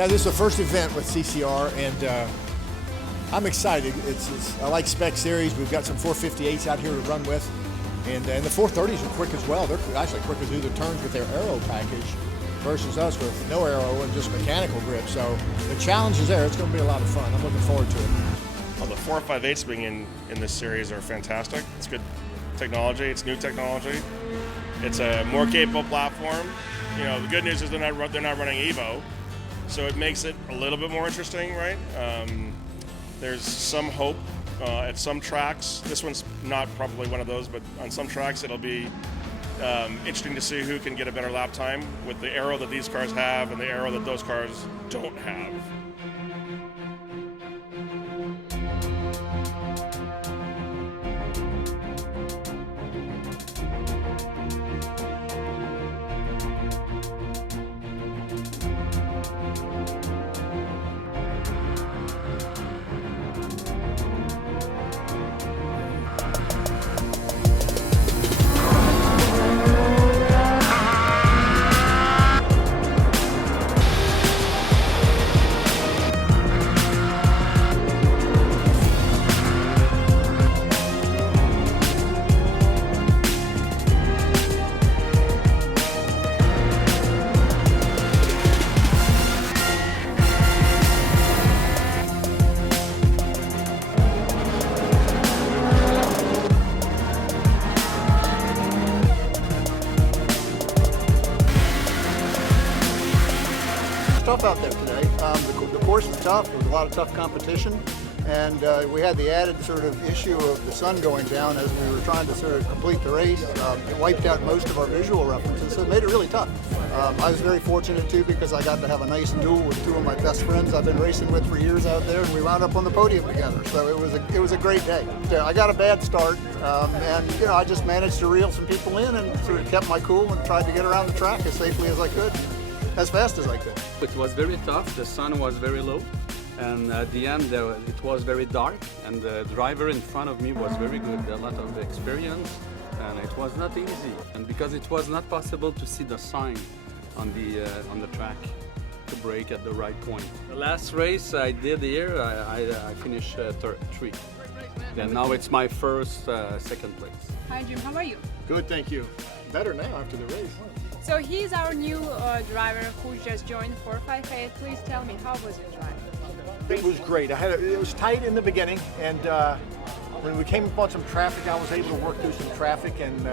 Yeah, this is the first event with CCR, and I'm excited. I like spec series. We've got some 458s out here to run with, and the 430s are quick as well. They're actually quick as through the turns with their aero package versus us with no aero and just mechanical grip. So the challenge is there. It's going to be a lot of fun. I'm looking forward to it. Well, the 458s being in this series are fantastic. It's good technology. It's new technology. It's a more capable platform. You know, the good news is they're not running Evo, so it makes it a little bit more interesting, right? There's some hope at some tracks. This one's not probably one of those, but on some tracks it'll be interesting to see who can get a better lap time with the aero that these cars have and the aero that those cars don't have. Tough out there today. The course is tough. There was a lot of tough competition, and we had the added sort of issue of the sun going down as we were trying to sort of complete the race. It wiped out most of our visual references, so it made it really tough. I was very fortunate too because I got to have a nice duel with two of my best friends I've been racing with for years out there, and we wound up on the podium together. So it was a great day. I got a bad start, and you know I just managed to reel some people in and sort of kept my cool and tried to get around the track as safely as I could, as fast as I could. It was very tough. The sun was very low, and at the end it was very dark, and the driver in front of me was very good, a lot of experience, and it was not easy, and because it was not possible to see the sign on the track to brake at the right point. The last race I did here, I finished third. Then now it's my first second place. Hi Jim, how are you? Good, thank you. Better now after the race. So he's our new driver who just joined 458. Please tell me, how was your drive? It was great. It was tight in the beginning, and when we came upon some traffic, I was able to work through some traffic and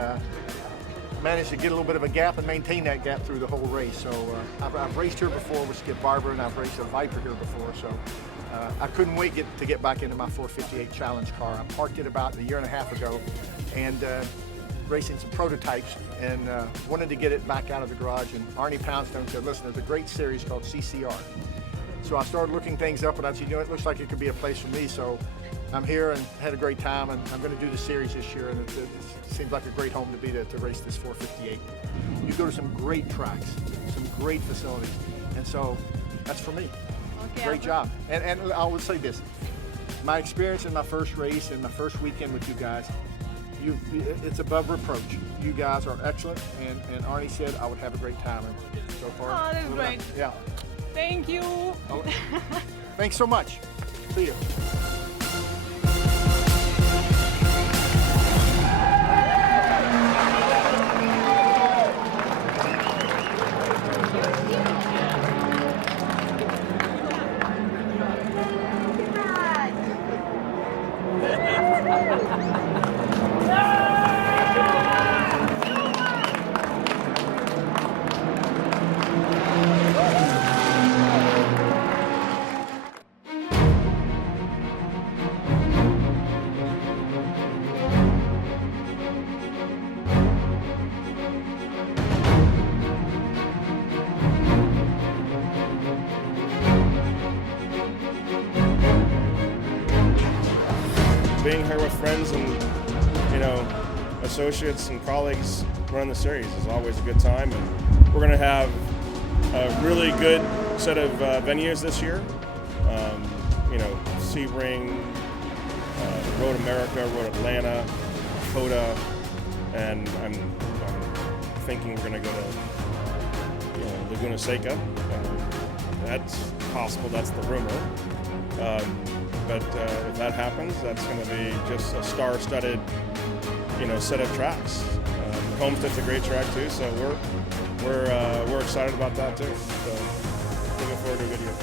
managed to get a little bit of a gap and maintain that gap through the whole race. So I've raced here before with Skip Barber, and I've raced a Viper here before. So I couldn't wait to get back into my 458 Challenge car. I parked it about a year and a half ago, and racing some prototypes, and wanted to get it back out of the garage. And Arnie Poundstone said, listen, there's a great series called CCR. So I started looking things up, and I said, you know, it looks like it could be a place for me. So I'm here and had a great time, and I'm going to do the series this year, and it seems like a great home to be to race this 458. You go to some great tracks, some great facilities, and so that's for me. Okay, Great job. And I will say this, my experience in my first race and my first weekend with you guys, it's above reproach. You guys are excellent, and Arnie said I would have a great time, and so far. Oh, that's great. Yeah. Thank you. Oh, thanks so much. See you. Being here with friends and, you know, associates and colleagues running the series is always a good time, and we're going to have a really good set of venues this year. You know, Sebring, Road America, Road Atlanta, Coda, and I'm thinking we're going to go to Laguna Seca. That's possible. That's the rumor. But if that happens, that's going to be just a star-studded, set of tracks. Homestead's a great track too, so we're excited about that too. So looking forward to a good year.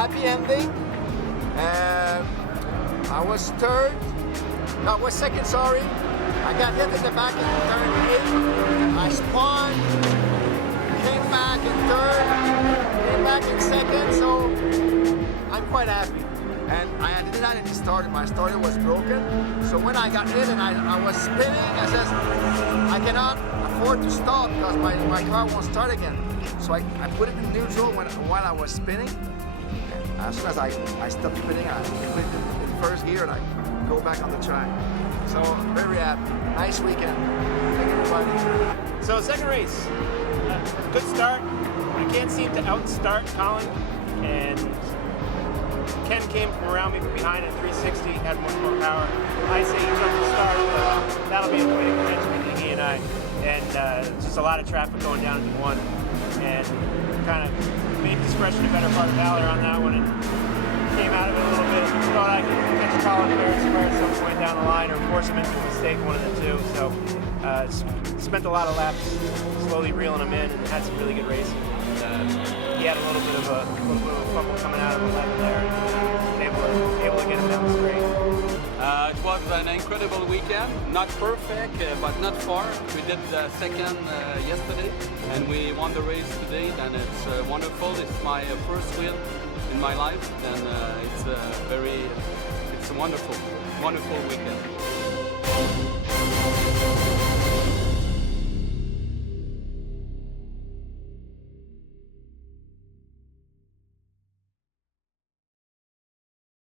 happy ending. I was third. No, I was second, sorry. I got hit in the back in turn 8. I spun, came back in third, came back in second, so I'm quite happy. And I didn't have any starter. My starter was broken. So when I got hit and I was spinning, I said, I cannot afford to stop because my car won't start again. So I put it in neutral while I was spinning. And as soon as I stopped spinning, I put it in first gear and I go back on the track. So very happy. Nice weekend. Thank you, everybody. So second race, good start. I can't seem to outstart Colin, and Ken came from around me from behind at 360, had much more power. I say he jumped the start, but that'll be a quick catch between he and I. And just a lot of traffic going down into one, and kind of made discretion a better part of valor on that one, and came out of it a little bit. Thought I could catch Colin fair and square at some point down the line, or force him into a mistake, one of the two. So spent a lot of laps slowly reeling him in, and had some really good racing. He had a little bit of a fumble coming out of 11 there, and able to get him down the straight. It was an incredible weekend. Not perfect, but not far. We did second yesterday, and we won the race today. And it's wonderful. It's my first win in my life, and it's a wonderful weekend.